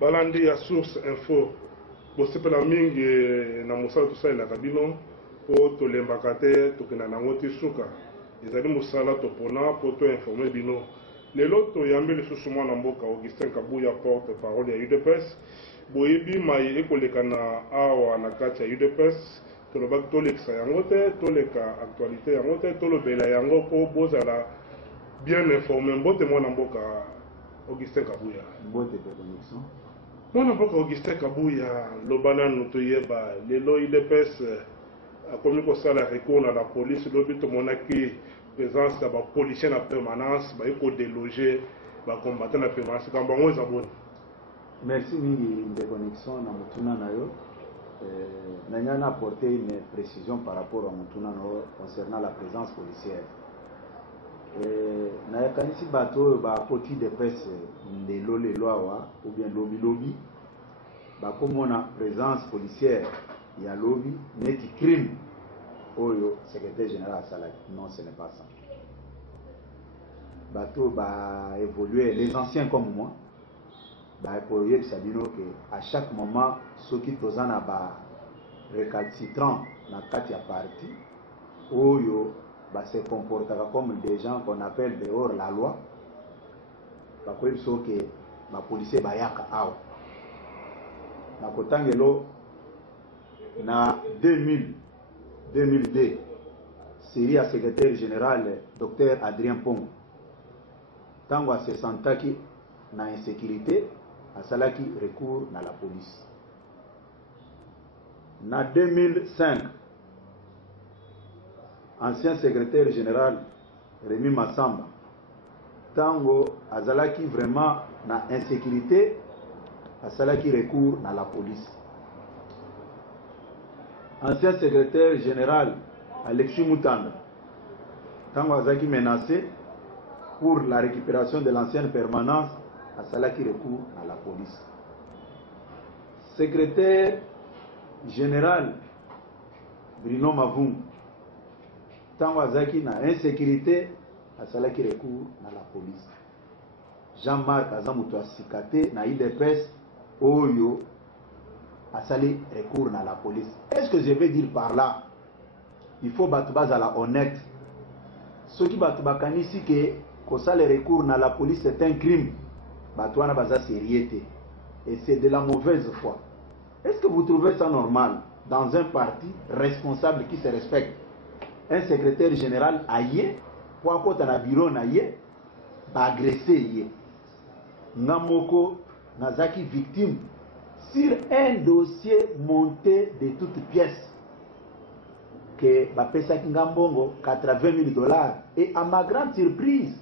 balandi ya source info bosepela mingi na mosala tosalelaka bino mpo tolembaka te tokenda nango ti suka ezali mosala topona mpo toinforme bino. Lelo toyambi lisusu mwana mboka Augustin Kabuya, porte parole ya UDPS. Boyebi mai ekoleka na awa na kati ya UDPS tolobaki tolekisa yango te, toleka actualité yango te, tolobela yango mpo bozala bien informé. Mbote mwana mboka Augustin Kabuya. Mbote de connexion. Mwana mboka Augustin Kabuya, loba nanu toyeba lelo UDPS akomi kosala recours na la police lobi tomonaki présence ya bapolicier na permanence baye kodeloge bacombattant na permanence kambo yango eza boni. Merci mingi de connexion na mutuna na yo. Nanya na apporter une précision par rapport à mutuna na yo concernant la présence policière. Na yakanisi bato ba koti de presse lelo awa ou bien lobby ba komona présence policière ya lobby neti crime oyo secrétaire général Salak. Non, ce n'est pas ça. Bato ba évoluer, les anciens comme moi ba évoluer sabino que à chaque moment ceux qui tozana ba récalcitrant na kati ya parti oyo ba se comportera comme des gens qu'on appelle dehors la loi. Ba ko biso que ba policier ba yaka awa na kotangelo na 2002 série à secrétaire général Dr Adrien Pongo tango a se sentaki na insécurité asalaki recours na la police. Na 2005 ancien secrétaire général Rémi Massamba tango azalaki vraiment na insécurité asalaki recours na la police. Ancien secrétaire général Alexis Moutanda tango azalaki menacé pour la récupération de l'ancienne permanence asalaki recours à la police. Secrétaire général Bruno Mavung tango azalaki na insécurité asalaki recours à la police. Jean-Marc Azamuto asikate na IDPS oyo asali recours à la police. Est-ce que je vais dire par là il faut battre à la honnête ceux qui battent bakanisi que ça le recours à la police c'est un crime batouana baza sérieuté et c'est de la mauvaise foi. Est-ce que vous trouvez ça normal dans un parti responsable qui se respecte un secrétaire général aïe pour un côté na bureau naïe ba agressé yé namoko nazaki victime sur un dossier monté de toutes pièces que bapesa Kingambongo $80,000 et à ma grande surprise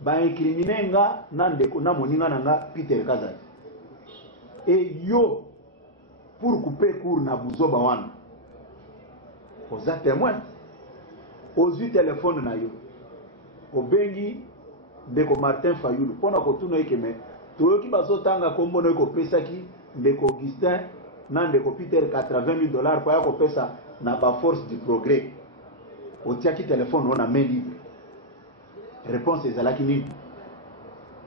ba incriminé nga nandeko na moninga nanga Peter Kazadi et yo pour couper court na buzoba wana oza témoin ozu téléphone na yo obengi ndeko Martin Fayulu pona kotuna ekeme toyoki bazotanga kombono ekopesaki ndeko Augustin na ndeko Peter $80,000 kwa yako pesa na ba force du progrès otiaki téléphone on a main libre. Réponse ezalaki nini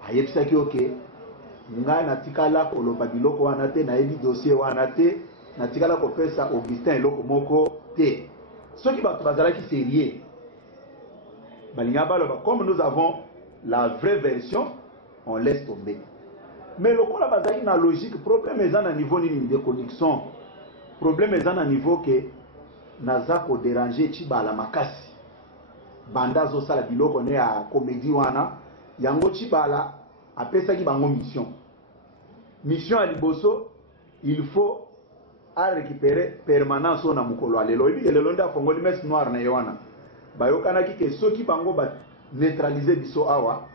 ayebisaki oke ngai natikala koloba biloko wana te nayebi dossier wana te natikala kopesa Augustin eloko moko te. Soki bato bazalaki sérieux balinga baloba comme nous avons la vraie version on laisse tomber. Mais lokola bazalaki na logique problème eza na niveau nini de connexion problème eza na niveau que naza ko déranger Chibala makasi banda zo sala biloko ne ya comédie wana yango Chibala apesaki bango mission à liboso il faut à récupérer permanence na mukolo alelo ebi lelo nda fongoli messe noire na yowana bayokanaki ke soki bango ba neutraliser biso awa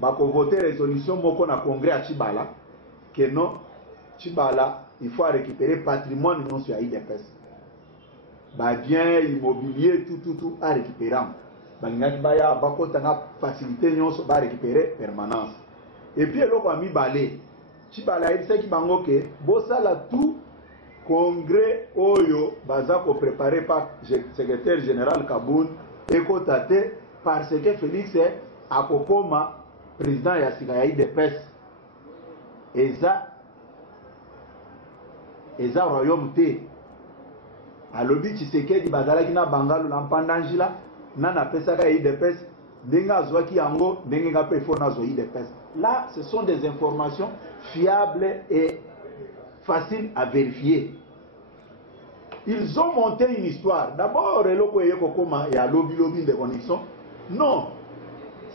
bako voter résolution moko na congrès à Chibala que non Chibala il faut récupérer patrimoine non sur IDPS ba bien immobilier tout à récupérer balingaki baya bakotanga facilité nyonso ba récupérer permanence et puis eloko ami balé Chibala ebisaki bango ke bosala tout congrès oyo baza ko préparé par secrétaire général Kaboun ekotate parce que Félix akokoma président ya sika ya IDPS eza royaume te. Alobi Tshisekedi bazalaki na bangalo na mpandanjila na napesaka IDPS ndenge azwaki yango ndenge nga pe fo nazo IDPS. Là, ce sont des informations fiables et faciles à vérifier. Ils ont monté une histoire. D'abord, eloko yeko koma ya lobby de connexion. Non,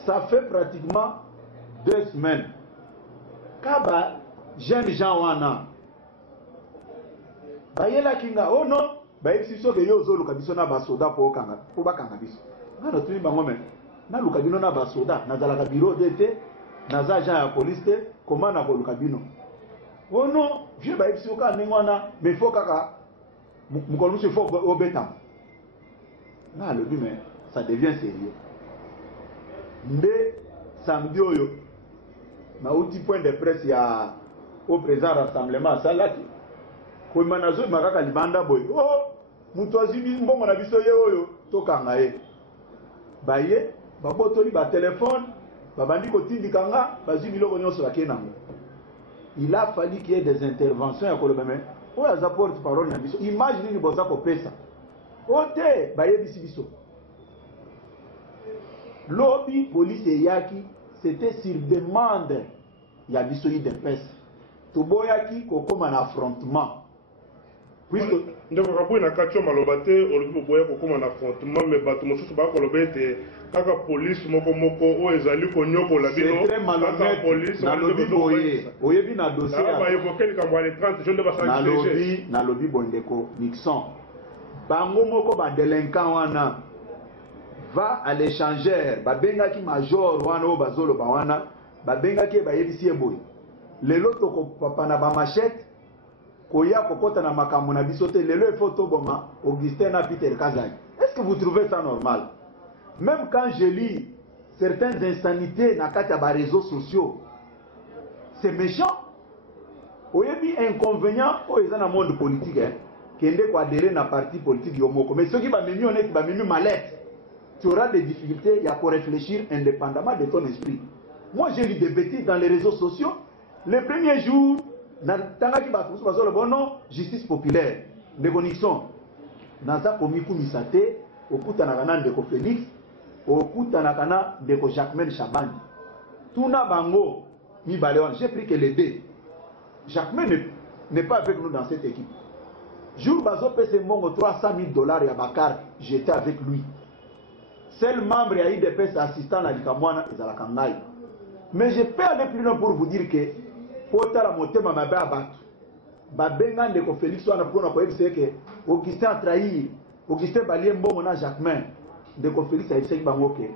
ça fait pratiquement 2 semaines. Kaba jeune gens wana bayela kinga oh non bayebisi so ke yo zoluka biso na basoda po bakanga biso ngana tuni bango men na luka bino na basoda nazalaka bureau d'été naza agent ya police te comment na koluka bino oh non vieux bayebisi oka ndenge wana mais faut kaka mukolusi faut obeta na lobi mais ça devient sérieux nde samedi oyo na outil point de presse ya au présent rassemblement salaki ko manazo makaka libanda boy oh mutu azibi mbongo na biso ye oyo tokanga ye baye babotoli ba téléphone babandi kotindika nga bazwi biloko nyonso bakeye nango. Il a fallu qu'il y ait des interventions ya koloba mais oyo aza porte parole na biso imagine ni boza kopesa ote bayebisi biso lobby police eyaki c'était sur demande ya biso IDPS toboyaki kokoma na affrontement puisque ndeko kapo na kati maloba te olobi boya kokoma na affrontement mais bato mosusu bakoloba ete kaka police moko oyo ezali konyokola bino kaka police nalobi boye oyebi na dossier bayevoke likambo ya 30 jeune de basali nalobi bondeko Nixon bango moko badelinquant wana va à l'échangeur babengaki major wana oyo bazoloba wana babengaki bayebisi eboye lelo tokopapa na bamachete koya kokota na makambo na biso te lelo efo toboma Augustin na Peter Kazaki. Est-ce que vous trouvez ça normal? Même quand je lis certaines insanités na kati ya ba réseaux sociaux, c'est méchant. Oyebi inconvénient oyo eza na monde politique kende ko adhérer na parti politique yo moko mais soki bamemi honnête bamemi mallette tu auras des difficultés pour réfléchir indépendamment de ton esprit. Moi j'ai lu des bêtises dans les réseaux sociaux les premiers jours natangaki bato bazolo bono justice populaire ndeko Nixon naza komikumisa te okutanaka na ndeko Félix okutanaka na ndeko Jacquemaine Chabani tuna bango mibale wana j'ai pris que les deux. Jacquemaine n'est pas avec nous dans cette équipe. Jour bazo pese mongo $300,000 ya bakar j'étais avec lui. Seul membre ya IDPS assistant na likamwana ezalaka ngai. Mais je peux aller plus loin pour vous dire que potala motema mabe abatu babenga ndeko Félix wana pona ko yebise ke Augustin a trahi Augustin balie mbongo na Jacquemaine ndeko Félix a yebise bango ke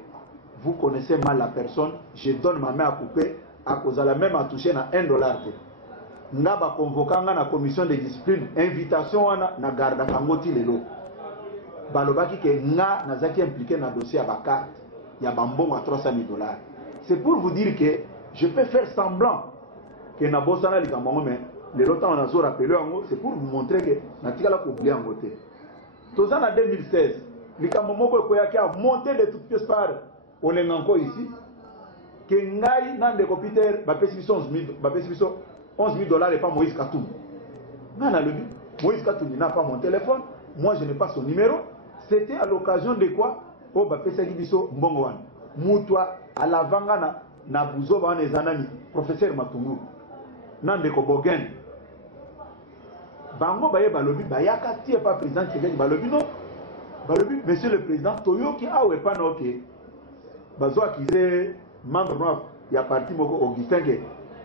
vous connaissez mal la personne je donne ma main à couper à cause la même à toucher na $1 te nga ba convocanga na commission de discipline invitation wana na garda kangoti lelo balobaki ke nga nazaki impliqué na dossier ya bakarte ya bambongo à $300,000. C'est pour vous dire que je peux faire semblant que na bosana likambo mais le longtemps on a zo rappelé yango c'est pour vous montrer que na tikala ko oublier en côté tozana 2016 likambo moko koyaki a monter de toutes pièces par olenganko ici que ngai na ndeko Peter bapesi biso $11,000 et pas Moïse Katumbi nana lebi Moïse Katumbi n'a pas mon téléphone moi je n'ai pas son numéro c'était à l'occasion de quoi o bapesi biso mbongo wana mutwa alavanga na buzo bana ezanani professeur Matungulu Nandeko Bogen bango baye balobi bayaka tie pas président Tshisekedi balobi non balobi monsieur le président toyoki awe pana oke bazo akize membre ya parti moko Augustin ke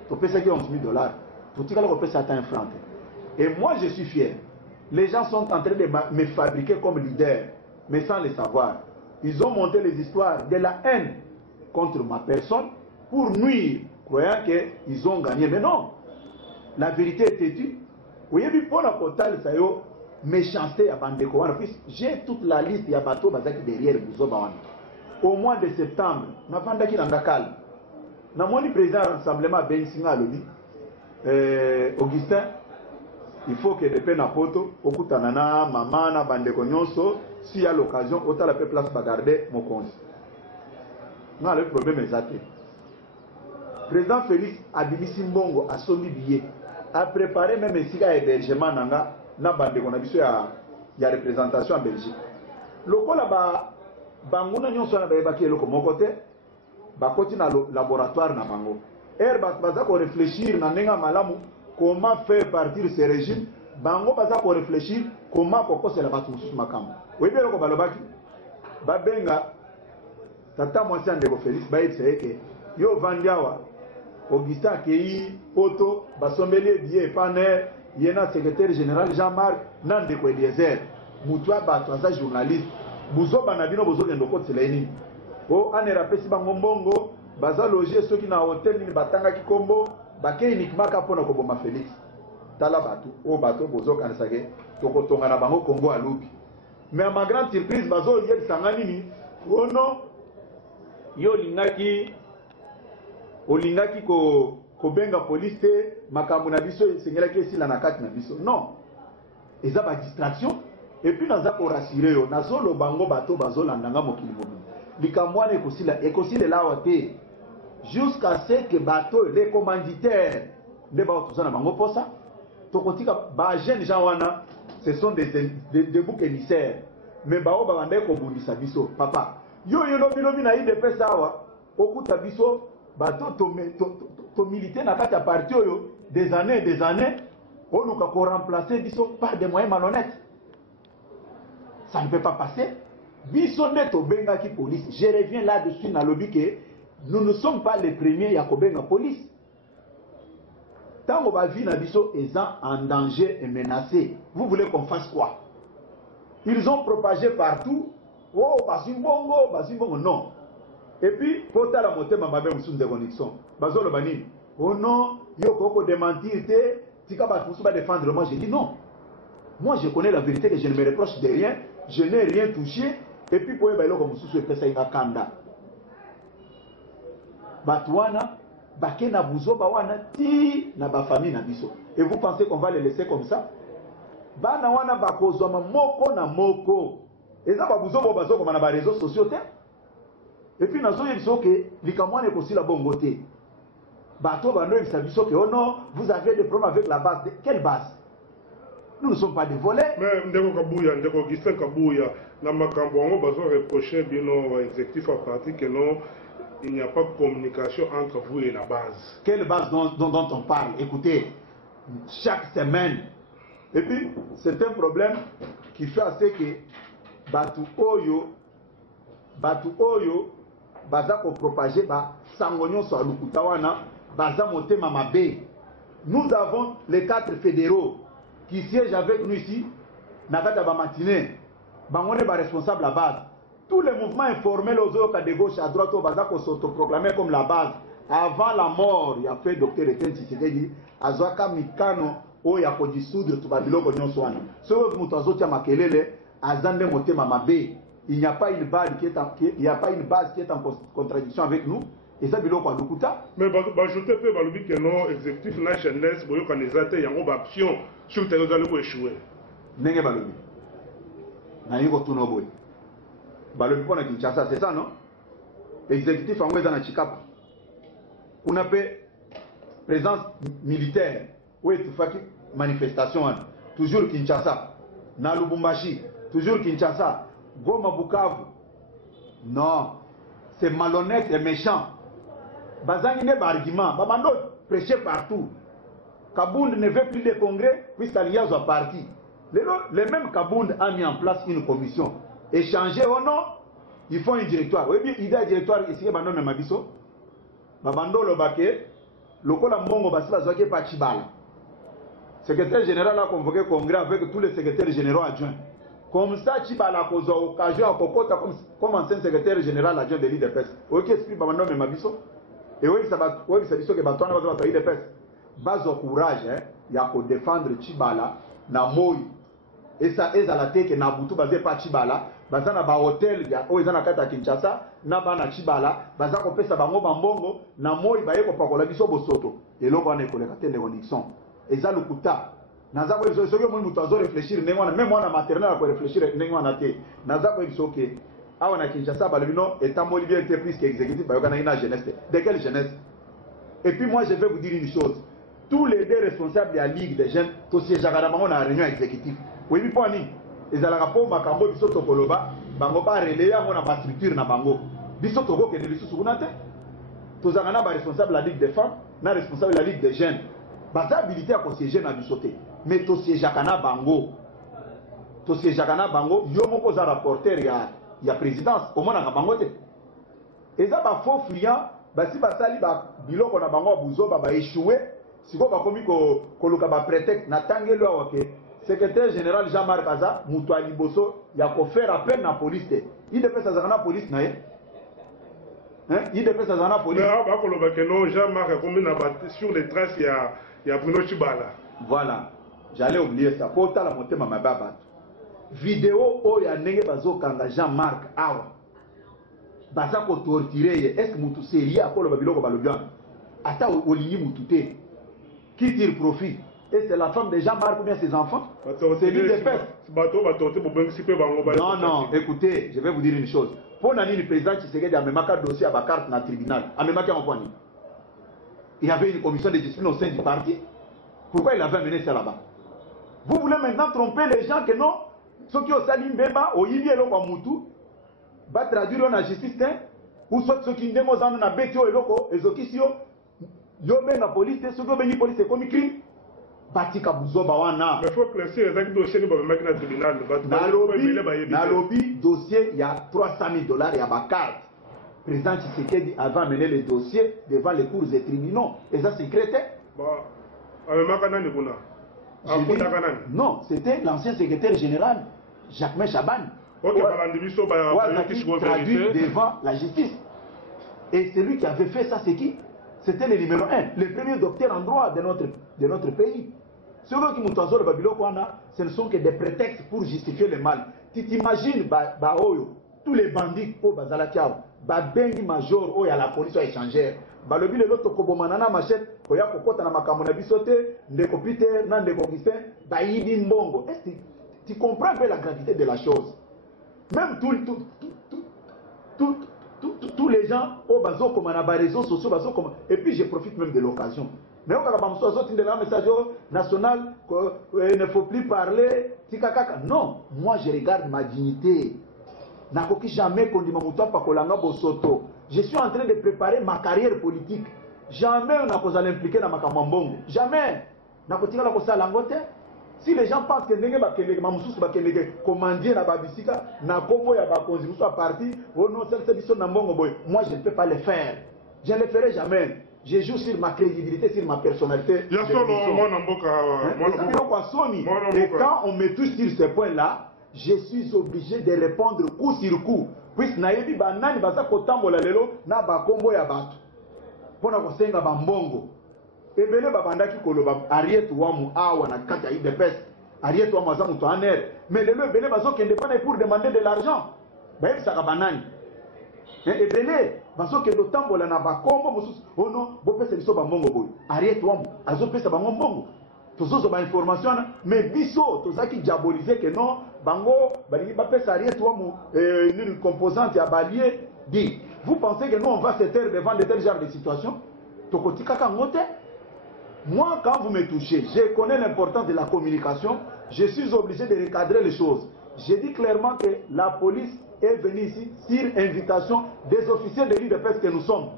to pesa ki $11,000 to tikala ko pesa ta franc et moi je suis fier les gens sont en train de me fabriquer comme leader mais sans le savoir ils ont monté les histoires de la haine contre ma personne pour nuire croyant qu'ils ont gagné mais non. La vérité est têtue. Vous voyez, pour la potale, ça y est, méchanceté à Bandeko. J'ai toute la liste de bateaux derrière Bouzoba. Au mois de septembre, nous avons dit que le président de l'Assemblée Ben Singa le dit Augustin, il faut que les peines à poto, Okutanana, Mamana, Bandeko Nyonso, s'il y a l'occasion, autant la place pour garder mon compte. Non, le problème est athée. président Félix abimisi mbongo asombi billet a préparé même esika hébergement nanga na bandeko na biso ya représentation en Belgique lokola banguna nyonso na bayebaki eloko moko te bakoti na laboratoire na bango baza ko réfléchir na ndenge malamu comment faire partir ce régime bango baza ko réfléchir comment kokosela bato mosusu makambo oyebi eloko balobaki babenga tata mwasi ya ndeko Félix bayebisa eke yo vandi awa Augustin akei poto basombeli ebie epaner ye na secrétaire général Jean-Marc na ndeko Eliezer mutu ya bato aza journaliste buzoba na bino bozokende okotela ye nini o anere apesi bango mbongo baza loger soki na hotel nini batangaki kombo bake uniquement ka mpona koboma Félix tala bato o bato bozokanisake tokotonga na bango kombo alubi mais à ma grande surprise bazoyebisanga nini ono yo olingaki kobenga police te makambo na biso esengelaki esila na kati na biso non eza ba distraction et puis naza ko rassurer yo nazoloba ngo bato bazolandanga mokili mobimba likambo wana ekosilela awa te jusqu'à ce que bato les commanditaires nde baotozana bango posa tokotika ba jeune gens wana ce sont des boucs émissaires mais bao babandaki kobundisa biso papa yo lobi na IDPS awa okuta biso bato to militer na kati ya parti oyo des années oluka ko remplacer biso par des moyens malhonnêtes. Ça ne peut pas passer. Biso nde to benga ki police. Je reviens là-dessus na lobby que nous ne sommes pas les premiers à kobenga police. Tant que vie na biso est en danger et menacé, vous voulez qu'on fasse quoi? Ils ont propagé partout. Oh, basimbongo, non. Et puis, pour la montée, ma mère me de connexion. Bazolo bani. Oh non, yo koko démentir te, tika ba fusu ba défendre. Moi, j'ai dit non. Moi, je connais la vérité que je ne me reproche de rien. Je n'ai rien touché. Et puis, pour eux, comme mususu epesa inga kanda. Batouana, bakena buzo bawana ti na ba famille na biso. Et vous pensez qu'on va les laisser comme ça? Bana wana bakozoma moko na moko. Eza ba buzo bo bazo comme na ba réseaux sociaux te. Et puis nazo yebiso ke likamwana ekosi la bongo te. Bato bano yebisa biso ke oh non, vous avez des problèmes avec la base. Quelle base? Nous ne sommes pas des volets. Mais ndeko Kabuya, ndeko Augustin Kabuya, na makambo ngo bazo reprocher bino exécutif à parti que non, il n'y a pas de communication entre vous et la base. Quelle base dont on parle? Écoutez, chaque semaine. Et puis, c'est un problème qui fait assez que Batu Oyo, baza ko propager ba sangonyo so alukutawana, baza monter mamabe. Nous avons les 4 fédéraux qui siègent avec nous ici, nakata ba matinée, bangone ba responsable à la base. Tous les mouvements informels aux autres de gauche à droite, baza ko s'autoproclamer comme la base. Avant la mort, il y a fait Dr. Etienne Tshisekedi, azwaka mikano o ya ko dissoudre tout babiloko nyonso wana. So mutu azotia makelele azande motema mabe. Il n'y a pas une base qui est en contradiction avec nous. Et ça, biloko à Lukuta. Mais j'ajoutais peu balobi que non exécutif na jeunesse boyo kanezate yango ba option sur terrain de ko échouer. Nenge balobi. Na yiko tuno boy. Balobi pona Kinshasa, c'est ça non? Exécutif en na Chikapa. On a fait présence militaire. Oui, tu fais manifestation toujours Kinshasa. Na Lubumbashi, toujours Kinshasa. Goma Bukavu. Non, c'est malhonnête et méchant. Bazangi ne argument. Babando prêcher partout. Kabound ne veut plus de congrès puisque l'alliance est partie. Le même Kabound a mis en place une commission. Échanger ou non, ils font un directoire. Oui, bien, il y a un directoire ici, Babando ne mabiso. Babando le baquet, le col mbongo basila zoke Pachibala. Secrétaire général a convoqué le congrès avec tous les secrétaires généraux adjoints. Comme ça, Chibala a causé occasion à Kokota comme ancien secrétaire général adjoint de l'IDPS. Ok, explique Babando mais mabiso. Et oui, ça va que Batouana va faire l'IDPS. Base au courage, il y a pour défendre Chibala, na moi. Et ça, et ça la tête que Nabutu basé pas Chibala, baza na ba hôtel, ya o ezana kata Kinshasa, na ba na Chibala, baza ko pesa bango bambongo, na moi ba yeko pakola biso bosoto. Et là on est collecté de Nixon. Et ça le kuta. Naza ko biso yo mutu azo réfléchir ndengwana, même moi na maternelle ko réfléchir ndengwana te. Naza ko biso ke awa na Kinshasa ba lebino etamoli bien été plus qu'exécutif ba yokana ina jeunesse. De quelle jeunesse? Et puis moi, je vais vous dire une chose. Tous les deux responsables de la Ligue des jeunes, tous ces gens dans la réunion exécutive. Oui, mais pour nous, ils ont le rapport Makambo, ils sont au Koloba, Bango pas relayer à mon structure na Bango. Ils sont au Koloba, ils sont au Koloba. Tous les responsable de la Ligue des femmes, na responsable de la Ligue des jeunes. Bah, ça habilité à conseiller na bisoté. Mais tous ces Jakana Bango, tous ces Jakana Bango, yo mon cause rapporteur, il y a présidence, au moins na Bango. Et ça, bah, faux friand, bah, si bah, sali, bah, bilo qu'on a Bango à Bouzo, bah, échoué. Si vous avez un prétexte, le secrétaire général Jean-Marc Aza, Moutoua Liboso, il a fait appel à la police. Il devait faire ça dans la police. Il devait faire ça dans la police. Jean-Marc a sur les traces, il y a Bruno Chibala. Voilà, j'allais oublier ça. Pour la montée, ma baba. Vidéo où il y a un Jean-Marc Awa. Basa ko torturer. Est-ce que Moutou sérieux à Polo Babilo Balobian? Ata Oligny Moutouté. Qui tire profit? Et c'est la femme de Jean-Marc ou bien ses enfants? C'est lui des pères. Non, non, écoutez, je vais vous dire une chose. Pour Nani, le président Tshisekedi a même un dossier à la carte dans le tribunal. Il y avait une commission de discipline au sein du parti. Pourquoi il avait amené ça là-bas? Vous voulez maintenant tromper les gens que non? Ceux qui ont sali Mbemba, au Yibi et l'Oko Moutou, va traduire la justice, ou ceux qui n'ont pas en Betio et l'Oko, et Zokisio. Yo ben la police, ceux qui ont venu police, c'est comme crime. Batika Bouzo Bawana. Mais il faut classer les dossiers de le tribunal. Dans le dossier, il y a $300,000, il y a ma carte. Le président Tshisekedi avait amené le dossier devant les cours des tribunaux. Et ça, c'est secrétaire. Non, c'était l'ancien secrétaire général, Jacques Chaban. Traduit devant la justice. Et celui qui avait fait ça, c'est qui? C'était le numéro 1, le premier docteur en droit de notre pays. Ceux qui m'ont le Babylone, ce ne sont que des prétextes pour justifier le mal. Tu t'imagines, tous les bandits au Bazalakiao, Bengi Major, il y a la police échangère. Le bilan de l'autre Kobomanana Machette, il y a Kokota Namakamo Nabisote, Ndeko Peter, Nandeko Augustin, Baïdi Mbongo. Est-ce que tu comprends un peu la gravité de la chose? Même tous les gens au bazo comme on a des réseaux sociaux bazo comme et puis je profite même de l'occasion mais on va de la message national il ne faut plus parler tikakaka. Non, moi je regarde ma dignité. Nakoki jamais qu'on dit mamuto pa kolanga bosoto. Je suis en train de préparer ma carrière politique. Jamais on a posé l'impliquer dans ma kamambongo. Jamais nakotika la kosa langote. Si les gens pensent que Ndenge Bakele, Mamoussous Bakele, commandier la Babisika, na Kobo ya Bakonzi, vous soit parti, oh non, c'est ça, moi je ne peux pas le faire. Je ne le ferai jamais. Je joue sur ma crédibilité, sur ma personnalité. Et quand on me touche sur ce point-là, je suis obligé de répondre coup sur coup. Puisque Nayebi Banani Basa Kotambola Lelo, na Bakombo ya Batu. Pona Kosenga Bambongo. Ebele babandaki koloba Ariet Wamu awa na kata de peste Ariet Wamu azamu to aner mais le ebele bazo kende pas pour demander de l'argent ba ebisa banani ebele bazo kende tambola na bakombo mususu ono bo pesa biso bambongo boy Ariet Wamu azo pesa bango mbongo tozozo ba information mais biso tozaki diaboliser que non bango balingi ba pesa Ariet Wamu une composante ya balier dit vous pensez que nous on va se taire devant de tels genres de situation tokotika kangote. Moi, quand vous me touchez, je connais l'importance de la communication, je suis obligé de recadrer les choses. J'ai dit clairement que la police est venue ici sur invitation des officiers de l'UDPS que nous sommes,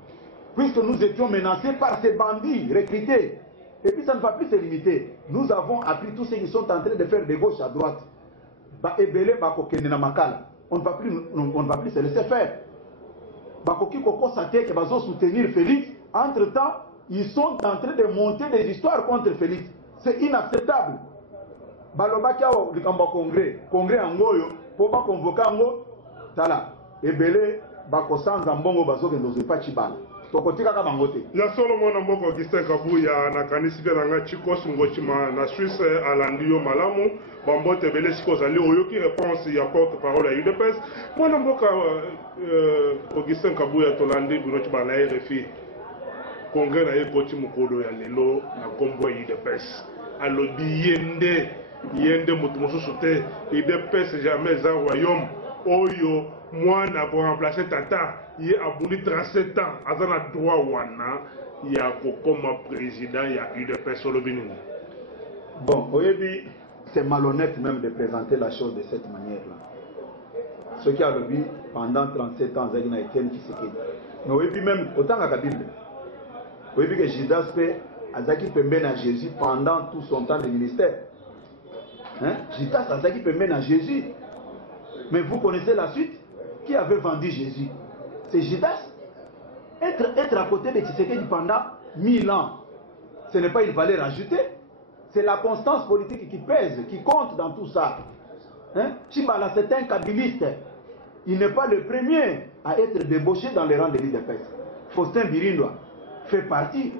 puisque nous étions menacés par ces bandits recrutés. Et puis ça ne va plus se limiter. Nous avons appris tous ceux qui sont en train de faire de gauche à droite. On ne va plus se laisser faire. Bakoki Koko Sate qui va soutenir Félix, entre-temps, ils sont en train de monter des histoires contre Félix. C'est inacceptable. Balobakia au congrès Angoyo, pour pas convoquer Ango, tala. Ebele, Bakosan Zambongo Bazo Kendoze Pachibala. Tokotika Kabangote. Ya solo mwana mboko Augustin Kabuya na kanisi pe nanga Chiko Sungochima na Suisse Alandio Malamu. Bambote Bele Siko Zali Oyoki réponse ya porte-parole à UDPS. Mwana mboka Augustin Kabuya Tolandi Bunochima na RFI. Congrès na ekoti mukolo ya lelo na kombo ya UDPS alobi yende moto mosusu te UDPS jamais za royaume oyo mwana pour remplacer tata ye abuli 37 ans azana droit wana ya kokoma président ya UDPS Olobinini. Bon, oyebi, c'est malhonnête même de présenter la chose de cette manière-là. Ce qui a le but pendant 37 ans, Zagina Etienne Tshisekedi. Mais oyebi même autant qu'à Bible. Oyebi que Judas fait Azaki Pemben à Jésus pendant tout son temps de ministère. Hein? Judas Azaki Pemben à Jésus. Mais vous connaissez la suite? Qui avait vendu Jésus? C'est Judas. Être à côté de Tshisekedi pendant 1000 ans, ce n'est pas une valeur ajoutée. C'est la constance politique qui pèse, qui compte dans tout ça. Hein? Tshibala, c'est un kabiliste. Il n'est pas le premier à être débauché dans les rangs de l'UDPS. Faustin Birindwa fait partie.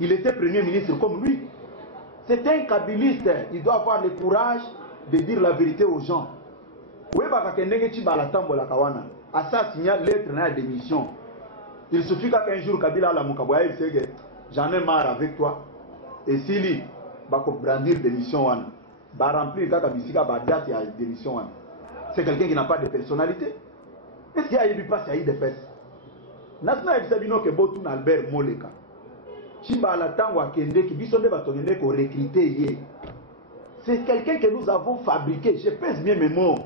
Il était premier ministre comme lui. C'est un kabiliste. Il doit avoir le courage de dire la vérité aux gens. Lettre de démission. Il suffit qu'un jour Kabila la Mukaboya il sait que j'en ai marre avec toi. Et s'il va brandir démission, va remplir la date de démission. C'est quelqu'un qui n'a pas de personnalité. Est-ce qu'il y a eu pas ça de peste? National Sabino que Botou Albert Moleka. Chibala Tangwa Kende qui bisonde batonene ko recruter. C'est quelqu'un que nous avons fabriqué. Je pèse bien mes mots.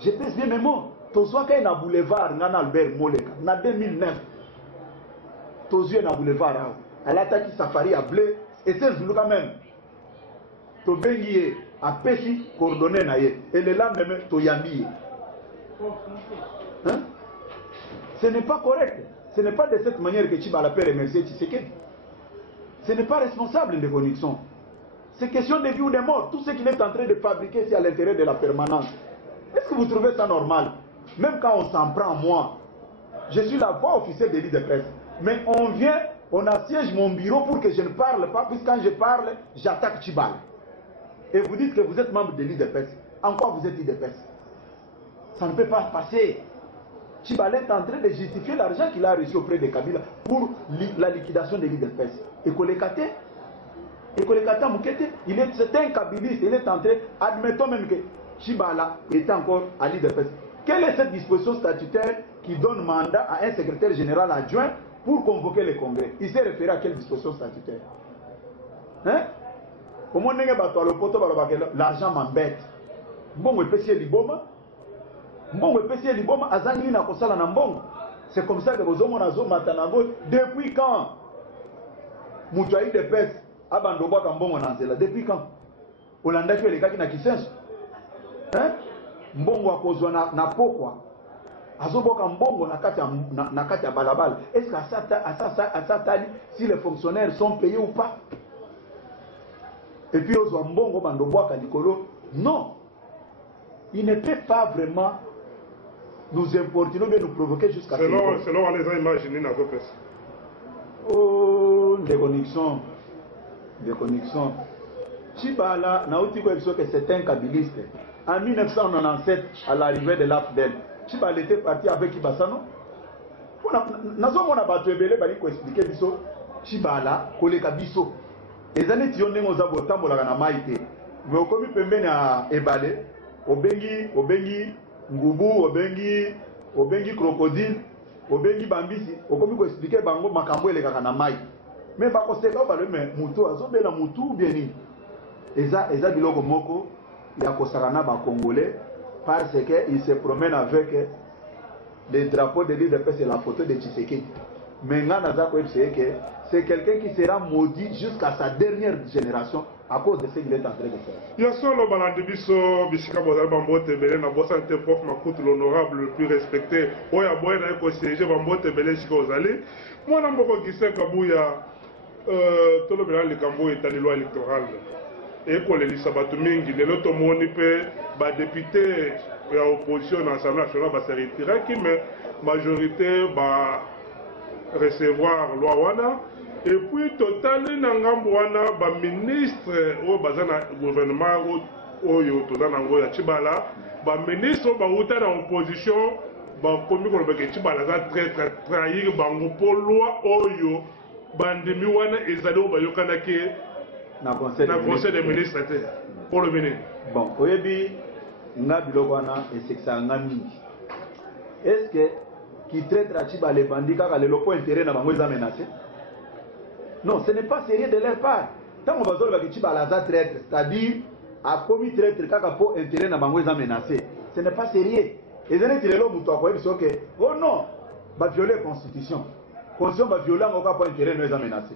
Je pèse bien mes mots. Tozwa kay na boulevard ngana Albert Moleka na 2009. Tozwa na boulevard elle attaque safari à blé et c'est Zulu quand même. To bengié a pesi coordonné na ye et le lendemain to yambi. Hein? Ce n'est pas correct. Ce n'est pas de cette manière que Tshibala peut remercier Tshisekedi. Ce n'est pas responsable de connexion. C'est question de vie ou de mort. Tout ce qu'il est en train de fabriquer, c'est à l'intérieur de la permanence. Est-ce que vous trouvez ça normal? Même quand on s'en prend, moi, je suis la voix officielle de l'UDPS. Mais on vient, on assiège mon bureau pour que je ne parle pas, puisque quand je parle, j'attaque Tshibala. Et vous dites que vous êtes membre de l'UDPS. En quoi vous êtes UDPS? Ça ne peut pas passer. Tshibala est en train de justifier l'argent qu'il a reçu auprès de Kabila pour la liquidation de l'UDPS. Et Kolekate, c'est un kabiliste. Il est en train, admettons même que Tshibala est encore à l'UDPS. Quelle est cette disposition statutaire qui donne mandat à un secrétaire général adjoint pour convoquer le congrès? Il s'est référé à quelle disposition statutaire? Hein? Comment l'argent m'embête. Bon, liboma. C'est comme ça que vous avez Matanago. Depuis quand Moutouaï de Pes Abandobo Kambongo Nanzela? Depuis quand Olanda qui est les gars qui n'a qui hein? Mbongo a kozwa na pokwa. Azoboka mbongo na kati ya balabala. Est-ce qu'à ça tali si les fonctionnaires sont payés ou pas? Et puis ozwa mbongo bandobo kalikolo? Non. Il ne peut pas vraiment nous importuner, mais nous provoquer jusqu'à ce moment. Selon les a imaginé dans vos personnes. Oh, déconnexion. Tshibala, que c'est un kabiliste. En 1997, à l'arrivée de l'AFDEL, Tshibala était parti avec Ibasano. Nous avons expliqué biso Tshibala, Koleka biso. Les années qui ont été en maïté, mais au commis pembeni à Ebale, obengi ngubu, obengi crocodile, obengi bambisi, au commis ko expliquer bango makambo eleka na mai. Mais ba ko seka ba le mutu azobela mutu bien. Eza biloko moko ya kosakana ba congolais parce que il se promène avec les drapeaux de l'UDPS et la photo de Tshisekedi. Mais c'est quelqu'un qui sera maudit jusqu'à sa dernière génération à cause de ce qu'il est en train de faire. Il y a solo balandibiso bisika bozal bambote belé na bosante prof Makout l'honorable le plus respecté oya boye na ko siéger bambote belé sika ozali mwana mboko Gisèle Kabuya tolo bela likambo etali loi électorale et ko le lisabatu mingi lelo to moni pe ba député ya opposition na Assemblée nationale ba se retirer qui mais majorité ba recevoir loi wana et puis total na ngambo wana ba ministre o bazana gouvernement oyo tozana ngo ya Tshibala ba ministre ba uta na opposition ba komi ko ba ke Tshibala za très trahir bango po loi oyo bandimi wana ezali ba yokana ke na conseil des ministres pour le ministre. Bon, oyebi nga biloko wana esekisaka nga mingi. Est-ce que qui traite Rachiba les bandits car le lopo intérêt na bango menacé? Non, ce n'est pas sérieux de leur part. Tant qu'on va dire que Chiba la traite, c'est-à-dire a commis traite kaka po intérêt na bango menacé. Ce n'est pas sérieux. Et je dis le muto ko biso que oh non, va violer la constitution. Constitution va violer encore pour intérêt nous menacé.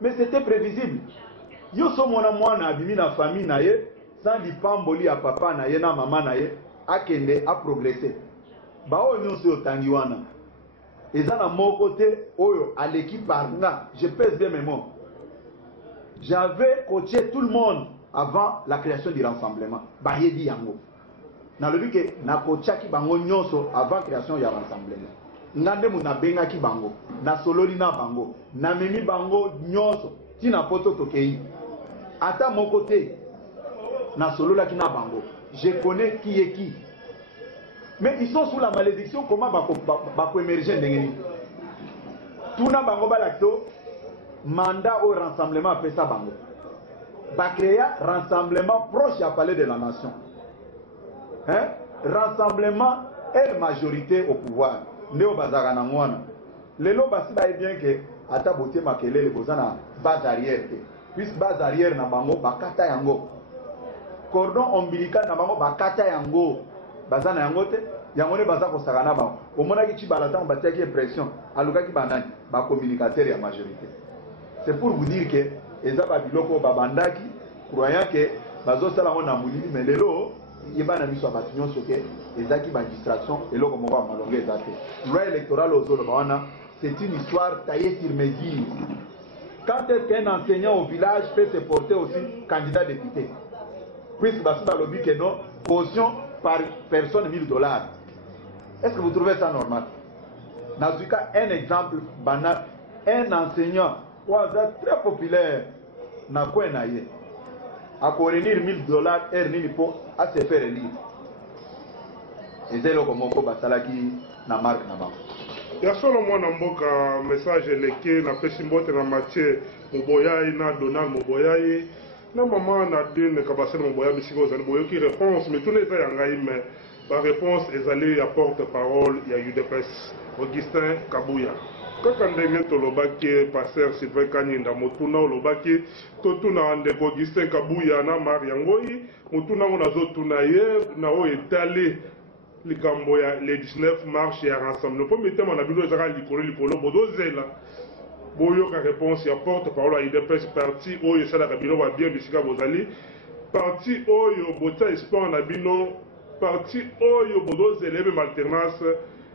Mais c'était prévisible. Yo so mona mwana abimi na famille na ye sans di pamboli à papa na ye na maman na ye akende a progresser. Ba o nyonso otangi wana. Eza na mon côté oyo à l'équipe parna, je pèse bien mes mots. J'avais coaché tout le monde avant la création du rassemblement. Ba yebi yango. Na lobi ke na coachaki bango nyonso avant la création du rassemblement. Ngande mu na benga ki bango, na sololi na bango, na memi bango nyonso, tina poto tokei. Ata mon côté na solola ki na bango. Je connais qui est qui. Mais ils sont sous la malédiction, comment bako émerger ndengeni. Tout na bango balakto mandat au rassemblement après ça bango. Ba créer rassemblement proche à palais de la nation. Hein? Rassemblement et majorité au pouvoir. Ndeo bazaka na ngwana. Lelo basi ba bien que ata boté makelele bozana base arrière. Puisque base arrière na bango bakata yango. Cordon ombilical na bango bakata yango. Bazana yango te yango ne baza ko sakana ba o mona ki chibala ta batia ki pression aluka ki banani ba communicateur ya majorité. C'est pour vous dire que eza ba biloko ba bandaki croyant que bazo sala ngona mulili mais lelo yebana miso ba nyonso ke eza ki ba distraction eloko moko ba malonge eza te. Loi électorale ozolo ba wana c'est une histoire taillée sur mesure. Quand est-ce qu'un enseignant au village peut se porter aussi candidat député? Puisque baso ba lobby que non caution par personne $1000. Est-ce que vous trouvez ça normal? Nazuka, un exemple banal, un enseignant très populaire na quoi naie à réunir $1000 pour à se faire élire. Et c'est là comme on basalaki na marque na banque. Ya solo mwana mboka message leke na pesi mbote na Mathieu Moboyai na Donald Moboyai. Na maman na dine kabasel Moboya bisiko zali boyoki réponse mais tout les a yangai mais la réponse est allée à porte-parole il y a eu des presse Augustin Kabuya kaka ndenge tolobaki pasteur Sylvain Kanyinda motuna olobaki totuna ndeko Augustin Kabuya na Mariangoi motuna ngona zotuna ye na o etali likambo ya le 19 mars ya rassemblement premier thème na bino ezaka likolo bodozela boyoka réponse ya porte-parole à UDPS parti oyo esalaka bino ba bien bisika bozali parti oyo bota espoir na bino parti oyo bodozela ebe alternance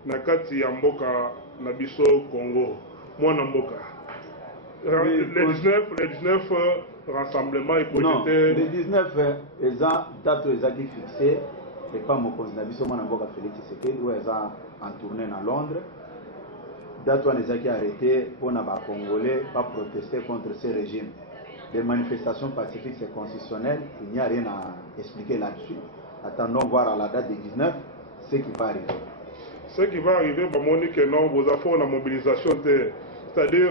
na kati ya mboka na biso Congo mwana mboka le 19 rassemblement et non le 19 eza date ezaki fixé et pas mokonzi na biso mwana mboka Félix Tshisekedi oyo eza en tournée na Londres. Date wana ezaki arrêté pour na ba Congolais pas protester contre ce régime. Les manifestations pacifiques c'est constitutionnel, il n'y a rien à expliquer là-dessus. Attendons voir à la date du 19 ce qui va arriver. Ce qui va arriver, Monique, non, vous avez fait la mobilisation, c'est-à-dire,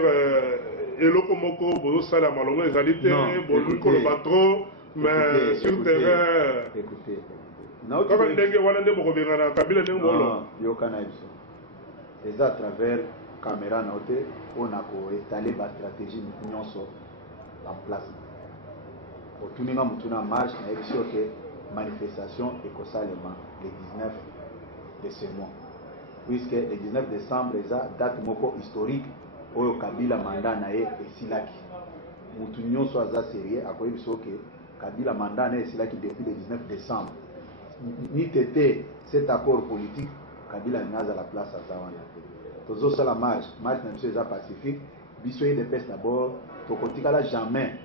eloko moko, vous avez la malongue, les alités, vous avez le trop, mais sur le terrain. Écoutez. Quand on dengue, on a des problèmes, on a Kabila dengue. Non, il y a aucun avis. Et à travers caméra notée, on a étalé la stratégie en place. Pour tout le monde, marche, on a sûr que manifestation et que ça le 19 de ce mois. Puisque le 19 décembre, c'est une date historique où Kabila mandat na et Silaki. Moutounion soit sérieux à quoi il faut que Kabila mandat na et Silaki depuis le 19 décembre. Ni tété cet accord politique, Kabila n'a à la place à Zawana. Tous ça la marche n'a pas pacifique. Bissoyer des pestes d'abord, Tokotikala jamais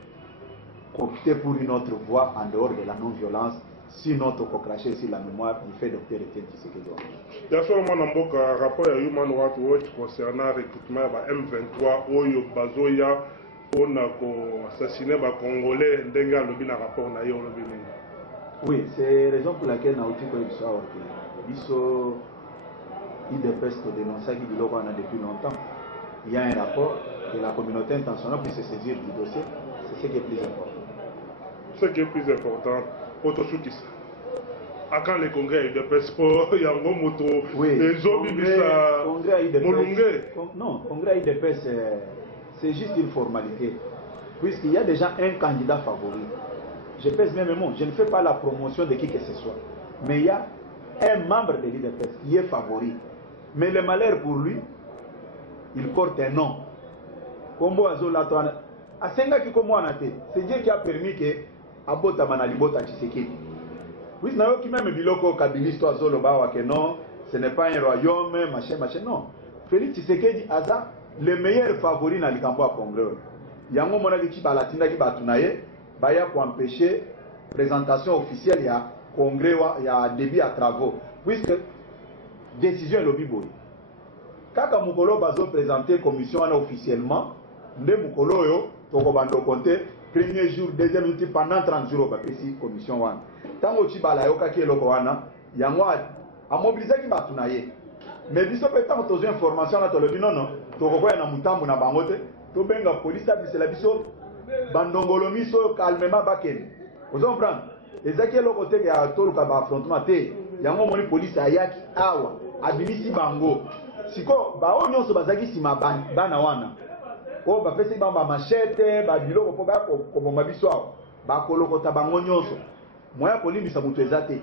opté pour une autre voie en dehors de la non-violence. Sinon, tu peux cracher sur la mémoire du fait Dr. Etienne Tshisekedi. Il y a seulement un rapport à Human Rights Watch concernant le recrutement de M23 Oyo Bazoya pour assassiner les Congolais. Il y a un rapport à oui, c'est la raison pour laquelle nous avons dit que dénoncer depuis longtemps. Il y a un rapport et la communauté internationale puisse se saisir du dossier. C'est ce qui est plus important. Ce qui est plus important. À quand les congrès de presse pour Yango Moto, les zombies, non, congrès de presse, c'est juste une formalité. Puisqu'il y a déjà un candidat favori. Je pèse même mon, je ne fais pas la promotion de qui que ce soit. Mais il y a un membre de l'IDPS qui est favori. Mais le malheur pour lui, il porte un nom. Kombo Azolato, Asenga qui comme c'est Dieu qui a permis que Abota Manalibota Tshisekedi. Oui, qui même biloko kabilisto azoloba que non, ce n'est pas un royaume, machin, non. Félix Tshisekedi aza le meilleur favori dans le campo à Congrès. Yango monaki ki balatinda ki batunaye, baya pour empêcher présentation officielle ya Congrès il y a début à travaux. Puisque décision lobby boy. Kaka mukolo bazo présenter commission officiellement, nde mukolo yo toko bando compter premier jour, deuxième jour pendant 30 jours ba pesi commission wana. Tango chibala yoka ki eloko wana, yango a mobiliser ki batunaye. Mais biso pe tango tozo information na to lobi non, toko koya na mutambu na bangote, to benga police abise la biso bandongolo miso calmement bakene. Vous comprenez? Ezaki eloko te ya toluka ba affrontement te. Yango moni police ayaki awa abimisi bango. Siko ba o nyonso bazaki sima bana wana. O ba pesi ba machete, ba biloko po ba ko biso awa. Ba kolokota bango nyonso. Moya kolimbisa mutu ezate.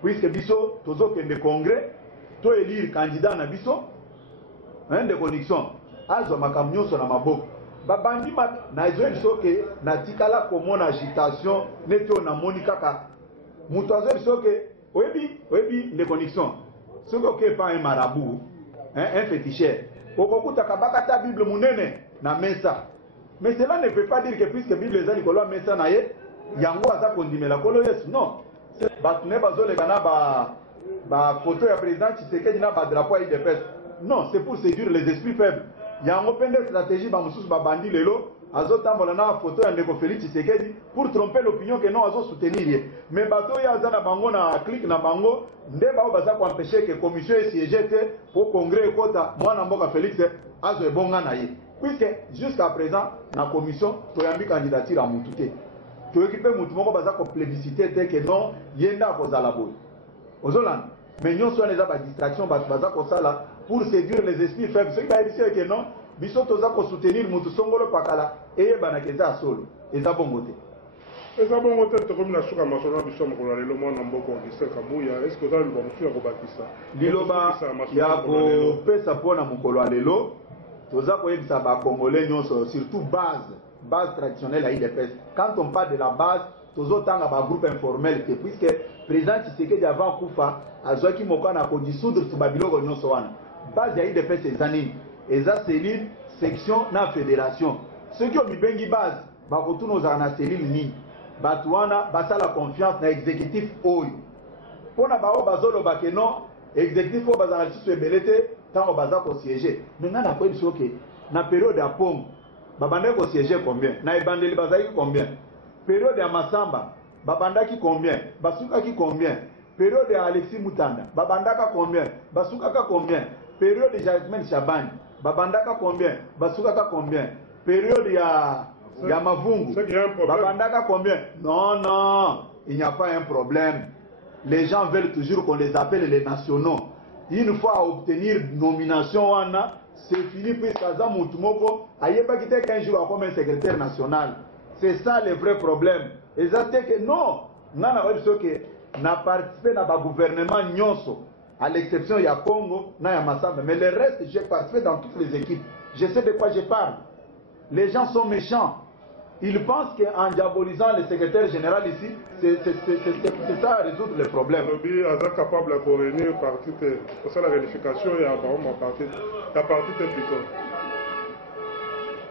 Puisque biso tozo kende congrès, to élire candidat na biso, de connexion. Azo makambo nyonso na maboko. Babandi na ezo biso ke na tikala komona agitation neto na moni kaka. Mutu azo biso ke oyebi de connexion. Soko ke pa un marabout, un féticheur. Okokuta kabaka ta Bible munene na mesa. Mais cela ne veut pas dire que puisque Bible ezali kolo mesa na ye, yango aza kondimela kolo yesu. Non. Batune bazole kana ba photo ya président Tshisekedi na ba drapeau ya IDPS. Non, c'est pour séduire les esprits faibles. Yango pende stratégie ba mususu ba bandi lelo azotambola na photo ya ndeko Félix Tshisekedi pour tromper l'opinion que non azo soutenir. Mais bato ya za na bango na clique na bango nde ba baza ko empêcher que commission siège pour congrès kota mwana mboka Félix azo ebonga na ye. Puisque jusqu'à présent na commission toyambi candidature à Mutute. To équipe mutu moko baza ko plébisciter te que non yenda ko zala boy. Ozolan mais nyonso wana eza ba distraction baza ko sala pour séduire les esprits faibles. Ce qui va dire que non biso toza ko soutenir mutu songolo pakala et banaka eza solo eza bongo te. Eza bongo te to comme na suka masona biso mokolo lelo mwana mboko Gisèle Kabuya. Est-ce que ça liloba musu ya kobakisa? Liloba ya ko pesa pona mokolo lelo toza ko yebisa ba congolais nyonso surtout base traditionnelle à IDPS. Quand on parle de la base, tozo tanga ba groupe informel puisque président Tshisekedi avant kufa azwaki mokana ko dissoudre to babiloko nyonso wana. Base ya IDPS ezanini eza cellule section na fédération. Ceux qui ont bibengi base ba kotuna za na cellule ni batwana basala confiance na exécutif oyo. Pona ba o bazolo bakeno exécutif o bazala tiso ebelete tango baza ko siéger. Maintenant na ko biso ke na période ya pom babandaki ko siéger combien? Na ebandeli bazaki combien? Période ya Masamba babandaki combien? Basukaki combien? Période ya Alexis Mutanda babandaka combien? Basukaka combien? Période de Jasmine Chabani babandaka combien? Basukaka combien? Période ya Mavungu babandaka combien? Non, il n'y a pas un problème. Les gens veulent toujours qu'on les appelle les nationaux. Une fois à obtenir nomination c'est fini puisque Aza Moutumoko ayeba quitté 15 jours comme un secrétaire national. C'est ça le vrai problème. Et ça c'est que non, nana webiso que n'a participé dans le gouvernement nyonso à l'exception ya Congo na ya Massamba, mais le reste j'ai participé dans toutes les équipes. Je sais de quoi je parle. Les gens sont méchants. Ils pensent qu'en diabolisant le secrétaire général ici, c'est ça résoudre le problème. Lobby est capable de réunir partie pour ça la réunification il y a vraiment partie la partie plutôt.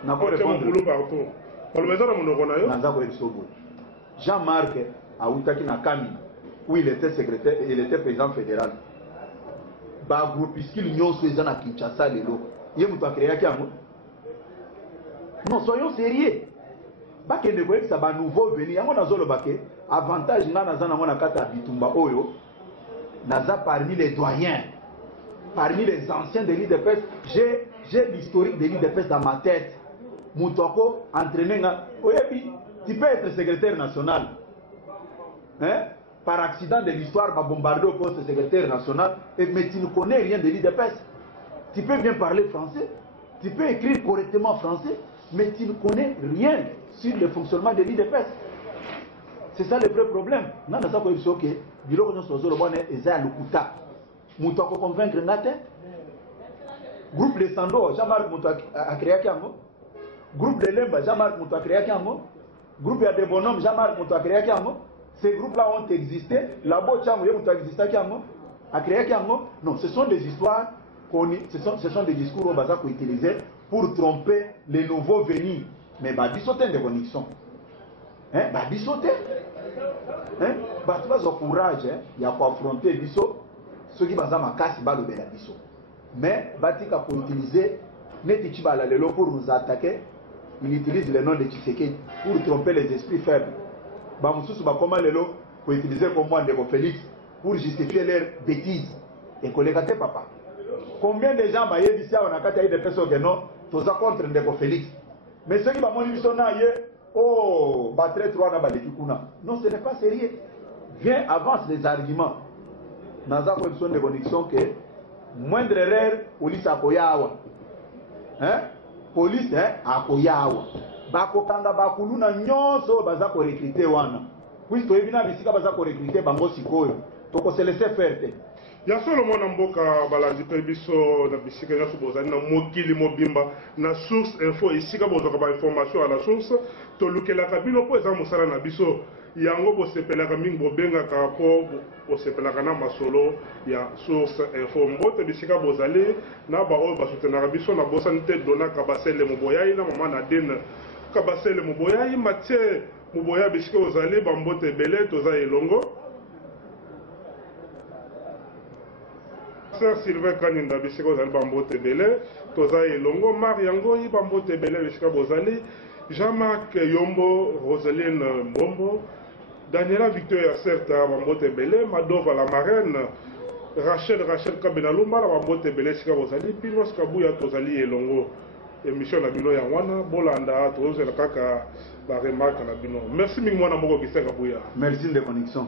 N'a pas répondu. Partout. Pour le maison de mon ogonayo. Jean-Marc Aoutaki Nakami, où il était secrétaire, il était président fédéral. Ba groupuscule nyonso ezana Kinshasa lelo. Yé mutu akréa ki amu. Non, soyons sérieux. Bakende ko ça ba nouveau venu yango nazolo bake avantage nga nazana mona kata bitumba oyo naza parmi les doyens, parmi les anciens de l'IDPS. J'ai l'historique de l'IDPS dans ma tête. Moutoko entraîné nga oyebi tu peux être secrétaire national, hein, par accident de l'histoire, va bombarder au poste secrétaire national, mais tu ne connais rien de l'IDPS. Tu peux bien parler français, tu peux écrire correctement français, mais tu ne connais rien sur le fonctionnement de l'IDPS. C'est ça le vrai problème. Non, ça peut être que bureau de notre zone est à l'Ukuta. Mouton pour convaincre Nate. Groupe de Sando, Jean-Marc Mouton a créé Kiango. Groupe de Lemba, Jean-Marc Mouton a créé Kiango. Groupe de Bonhomme, Jean-Marc Mouton a créé Kiango. Ces groupes-là ont existé. La Bocham, Mouton a existé Kiango. A créé Kiango. Non, ce sont des histoires, ce sont des discours au bazar qu'on utilise pour tromper les nouveaux venus. Mais bah, ils sont des connexions. Hein? Bah, ils sont hein? Bah, tu vas au courage, hein? Il y a pour affronter Bisso, ceux qui vont à casse, ils vont le Bisso. Mais, Batika pour utiliser, pour nous attaquer, il utilise le nom de Tshisekedi pour tromper les esprits faibles. Bah, comment Lelo pour utiliser comme moi Ndeko Félix pour justifier leurs bêtises. Et collègue, papa. Combien de gens ont dit ça, on a des personnes qui non, tous contre Ndeko Félix. Mais ceux qui vont dire ça, oh, battre 3 na balekikuna. Non, ce n'est pas sérieux. Viens, avance les arguments. Dans la position de connexion que moindre erreur, police a koyawa. Hein? Police, hein, a koyawa. Bako kanda bakulu na nyonso baza ko recruter wana. Puisque ebina bisika baza ko recruter bango sikoyo. Toko se laisser faire. Ya solo mwana mboka balandi pe biso na bisika nyonso bozali na mokili mobimba na source info isika bozwaka ba information à la source tolukelaka bino po eza mosala na biso yango bosepelaka mingi bobengaka po bosepelaka na masolo ya source info mbote bisika bozali na baoyo basutenaka biso na bosani te donaka basele moboyai na mama na dene kabasele moboyai Mathieu moboya bisika ozali bambote ebele toza elongo Sylvain Kaninda bisika bozali bambote ebele toza elongo Marie Yangoyi bambote ebele bisika bozali Jean-Marc Yombo Roseline Mbombo Daniela Victoria Certa bambote ebele Madova la marraine Rachel Kabenalumba la bambote ebele bisika bozali Pinos Kabuya tozali elongo émission na bino ya wana bolanda tozela kaka ba remarque na bino merci mingi mwana moko Kiseka Kabuya merci de connexion